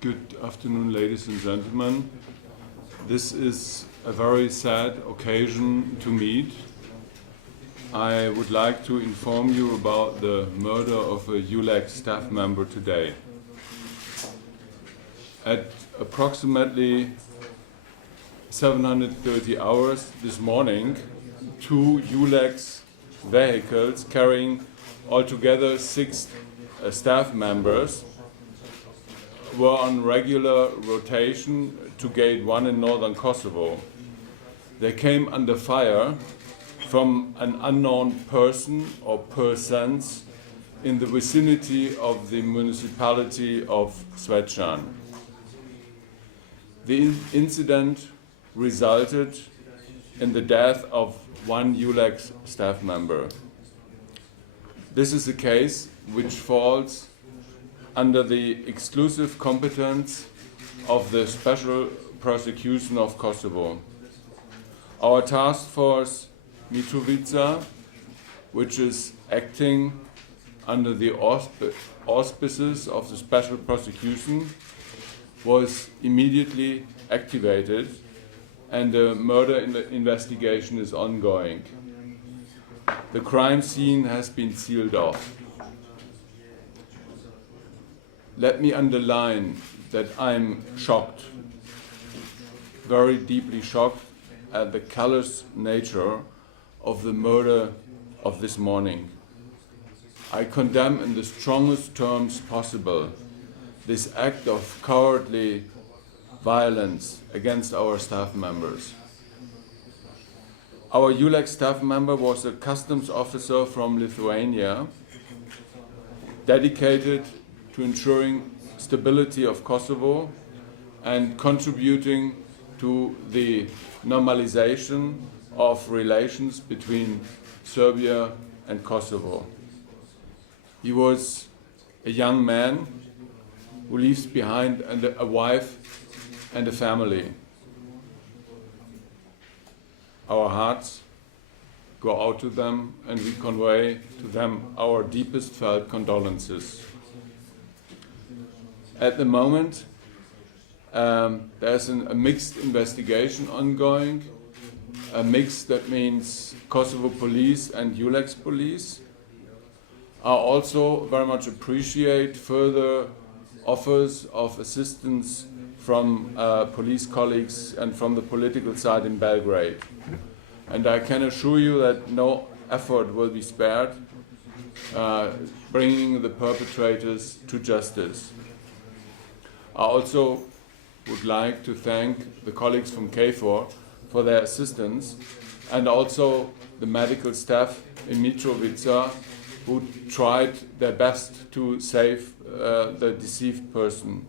Good afternoon, ladies and gentlemen. This is a very sad occasion to meet. I would like to inform you about the murder of a EULEX staff member today. At approximately 730 hours this morning, two EULEX vehicles carrying altogether 6 staff members were on regular rotation to Gate 1 in northern Kosovo. They came under fire from an unknown person or persons in the vicinity of the municipality of Zvečan. The incident resulted in the death of one EULEX staff member. This is a case which falls under the exclusive competence of the Special Prosecution of Kosovo. Our task force Mitrovica, which is acting under the auspices of the Special Prosecution, was immediately activated and the murder investigation is ongoing. The crime scene has been sealed off. Let me underline that I'm shocked, very deeply shocked at the callous nature of the murder of this morning. I condemn in the strongest terms possible this act of cowardly violence against our staff members. Our EULEX staff member was a customs officer from Lithuania, dedicated to ensuring stability of Kosovo and contributing to the normalization of relations between Serbia and Kosovo. He was a young man who leaves behind a wife and a family. Our hearts go out to them and we convey to them our deepest felt condolences. At the moment, there's a mixed investigation ongoing. A mix that means Kosovo police and EULEX police. I also very much appreciate further offers of assistance from police colleagues and from the political side in Belgrade. And I can assure you that no effort will be spared bringing the perpetrators to justice. I also would like to thank the colleagues from KFOR for their assistance and also the medical staff in Mitrovica who tried their best to save the deceived person.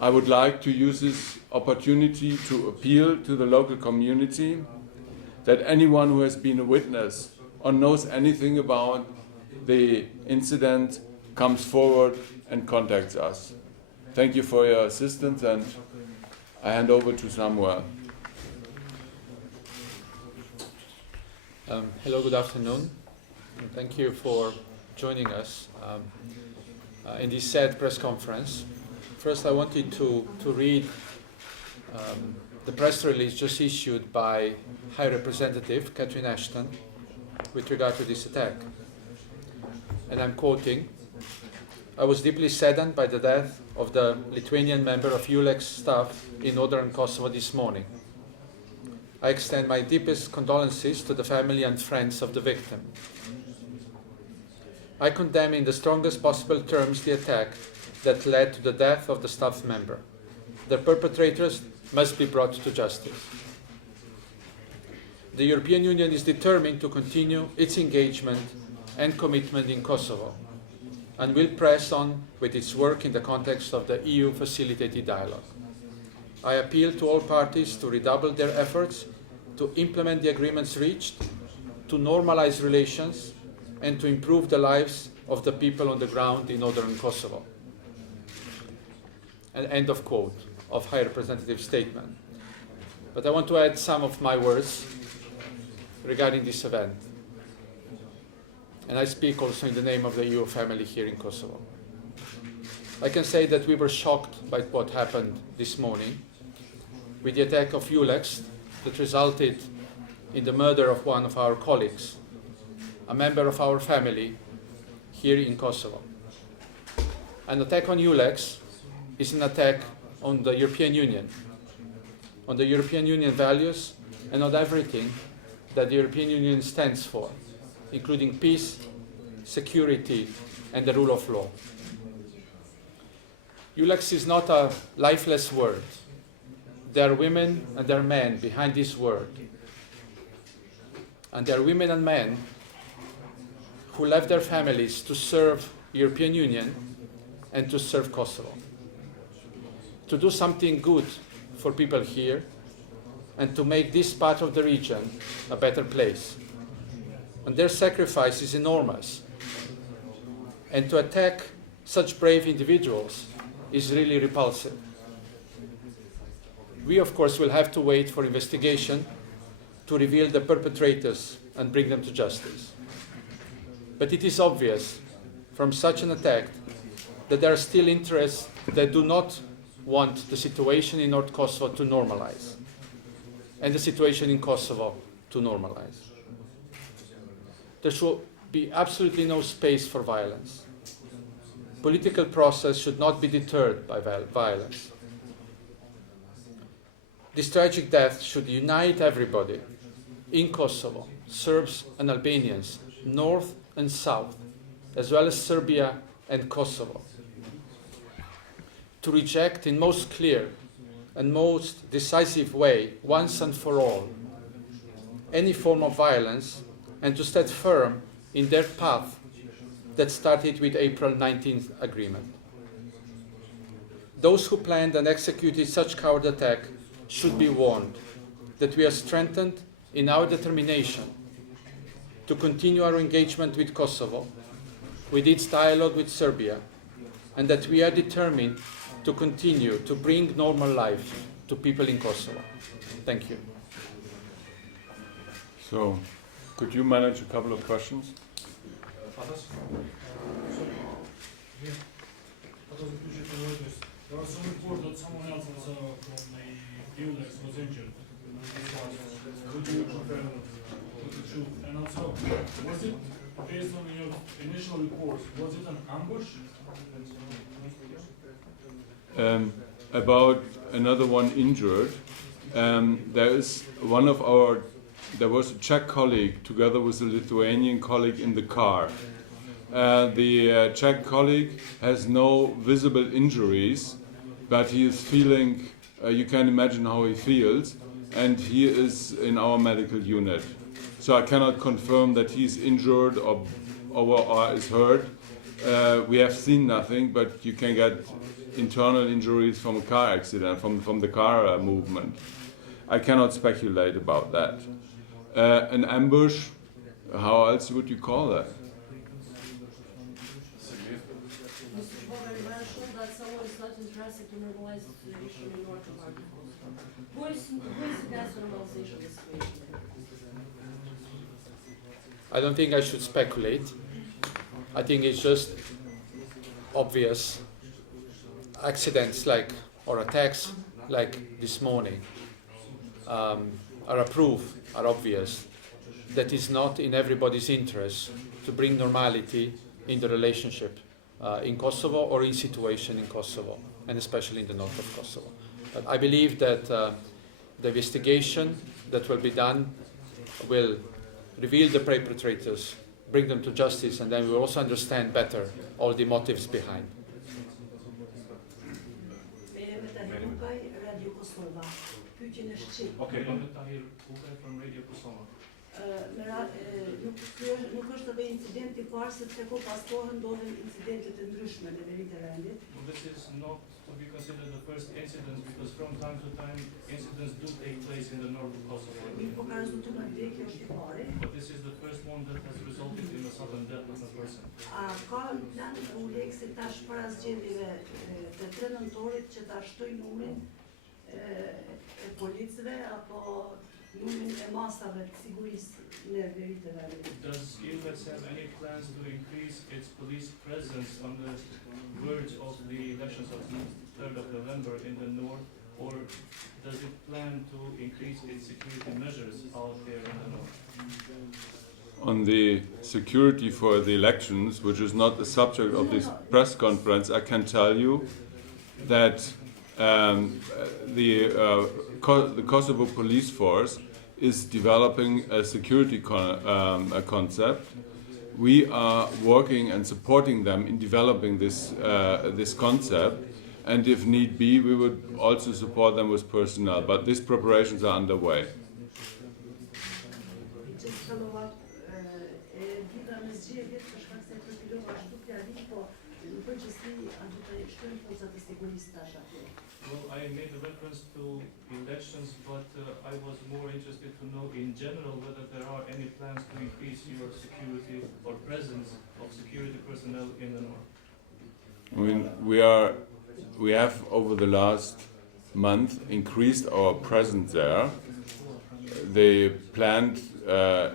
I would like to use this opportunity to appeal to the local community that anyone who has been a witness or knows anything about the incident comes forward and contacts us. Thank you for your assistance, and I hand over to Samuel. Hello, good afternoon. And thank you for joining us in this sad press conference. First, I wanted to read the press release just issued by High Representative Catherine Ashton with regard to this attack. And I'm quoting, "I was deeply saddened by the death of the Lithuanian member of EULEX staff in northern Kosovo this morning. I extend my deepest condolences to the family and friends of the victim. I condemn in the strongest possible terms the attack that led to the death of the staff member. The perpetrators must be brought to justice. the European Union is determined to continue its engagement and commitment in Kosovo and will press on with its work in the context of the EU facilitated dialogue. I appeal to all parties to redouble their efforts to implement the agreements reached, to normalize relations, and to improve the lives of the people on the ground in northern Kosovo. And end of quote of High Representative's statement. But I want to add some of my words regarding this event. And I speak also in the name of the EU family here in Kosovo. I can say that we were shocked by what happened this morning with the attack of EULEX that resulted in the murder of one of our colleagues, a member of our family here in Kosovo. An attack on EULEX is an attack on the European Union values, and on everything that the European Union stands for, including peace, security, and the rule of law. EULEX is not a lifeless word. There are women and there are men behind this word. And there are women and men who left their families to serve the European Union and to serve Kosovo, to do something good for people here and to make this part of the region a better place. And their sacrifice is enormous. And to attack such brave individuals is really repulsive. We, of course, will have to wait for investigation to reveal the perpetrators and bring them to justice. But it is obvious from such an attack that there are still interests that do not want the situation in North Kosovo to normalize and the situation in Kosovo to normalize. There should be absolutely no space for violence. Political process should not be deterred by violence. This tragic death should unite everybody in Kosovo, Serbs and Albanians, north and south, as well as Serbia and Kosovo, to reject in most clear and most decisive way, once and for all, any form of violence, and to stand firm in their path that started with April 19th agreement. Those who planned and executed such coward attack should be warned that we are strengthened in our determination to continue our engagement with Kosovo, with its dialogue with Serbia, and that we are determined to continue to bring normal life to people in Kosovo. Thank you. So, could you manage a couple of questions? There was some report that someone else also from the EULEX was injured. Could you confirm the truth? And also, was it, based on your initial reports, was it an ambush? About another one injured, there was a Czech colleague together with a Lithuanian colleague in the car. The Czech colleague has no visible injuries, but he is feeling, you can imagine how he feels, and he is in our medical unit. So I cannot confirm that he's injured or is hurt. We have seen nothing, but you can get internal injuries from a car accident, from the car movement. I cannot speculate about that. An ambush, how else would you call that? That someone is not interested to normalize the situation in North America. Who is against normalization of the situation? I don't think I should speculate. I think it's just obvious accidents or attacks like this morning are obvious that it's not in everybody's interest to bring normality in the relationship in Kosovo or in situation in Kosovo, and especially in the north of Kosovo. But I believe that the investigation that will be done will reveal the perpetrators, bring them to justice, and then we will also understand better all the motives behind. tash. Okay, Mohamed Tahir Kuka from Radio Kosovo. Nuk është edhe incidenti I parë, sepse ko pas kohë ndodhen incidente të ndryshme në veri të vendit. Well, this is not to be considered the first incident because from time to time incidents do take place in the north of Kosovo. Mirë po ka rezultuar deri kjo është I pari. But this is the first one that has resulted in a sudden death of a person. A ka në planin e EULEX-it tash para zgjedhjeve të 3 nëntorit që ta shtojë numrin e policëve apo numrin e masave të sigurisë në veri të vendit? Does EULEX have any plans to increase its police presence on the verge of the elections of the 3rd of November in the north, or does it plan to increase its security measures out there in the north? On the security for the elections, which is not the subject of this press conference, I can tell you that the Kosovo police force is developing a security concept. We are working and supporting them in developing this concept, and if need be, we would also support them with personnel. But these preparations are underway. Just follow up, lidha me zgjedhjet për shkak se përfilova ashtu fjalë, po në përgjithësi a do të shtojnë forcat e sigurisë tash atje? Well, I made a reference to elections, but I was more interested to know in general whether there are any plans to increase your security or presence of security personnel in the north. I mean, we have over the last month increased our presence there. The planned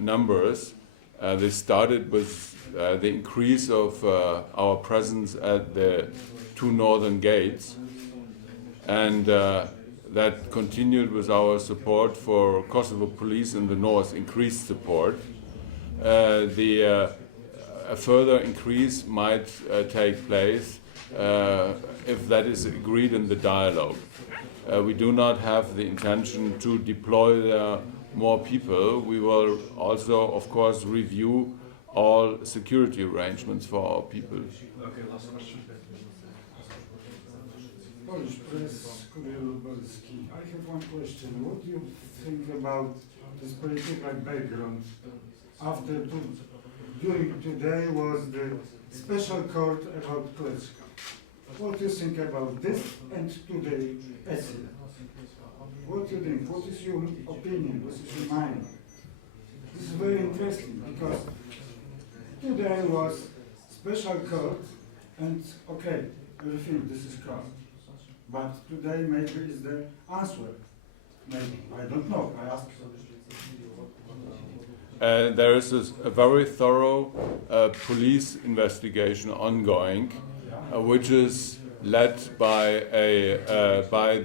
numbers, they started with the increase of our presence at the 2 northern gates, and that continued with our support for Kosovo police in the north, increased support. A further increase might take place if that is agreed in the dialogue. We do not have the intention to deploy there more people. We will also, of course, review all security arrangements for our people. Okay, last question. Polish press, Kuriel Lubelski. I have one question. What do you think about this political background? During today was the special court about Klecka. What do you think about this and today essay? What do you think? What is your opinion? What is your mind? This is very interesting because today was special court and okay, everything this is court. But today maybe is the answer. Maybe. I don't know. I ask you. There is a very thorough police investigation ongoing, which is led by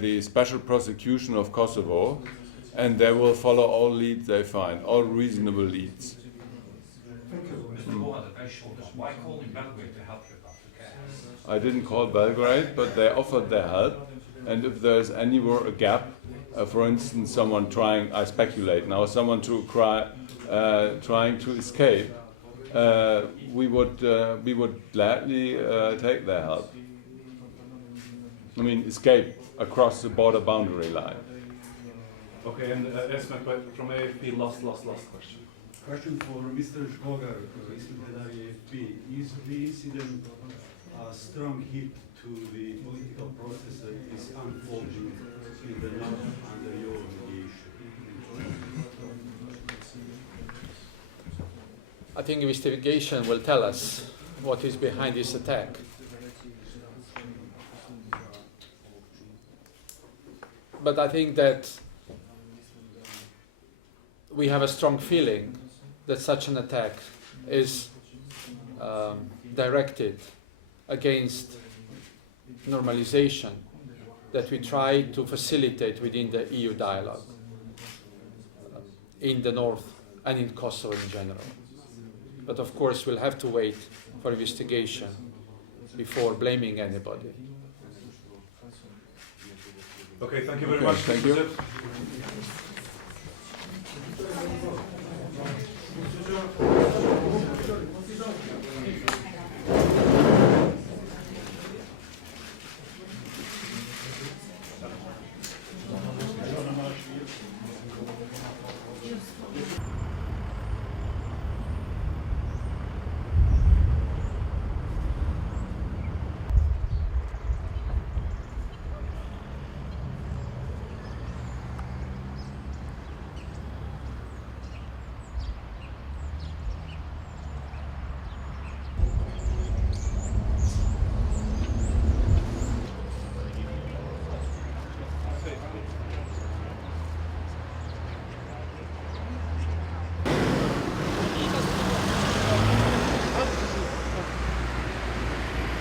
the Special Prosecution of Kosovo, and they will follow all leads they find, all reasonable leads. Thank you. Mr. Bohad, a very short question. Why calling Belgrade to help you about the case? I didn't call Belgrade, but they offered their help, and if there's anywhere a gap, for instance, someone trying, I speculate now, someone trying to escape, we would gladly take their help. I mean, escape across the border boundary line. Okay, and Esmet from AFP, last question. Question for Mr. Shkogar, recent head of AFP. Is the incident a strong hit to the political process that is unfolding in the north under your mediation? I think investigation will tell us what is behind this attack. But I think that we have a strong feeling that such an attack is directed against normalization that we try to facilitate within the EU dialogue in the north and in Kosovo in general. But of course we'll have to wait for investigation before blaming anybody. Okay, thank you very Okay, much. thank This was you. it.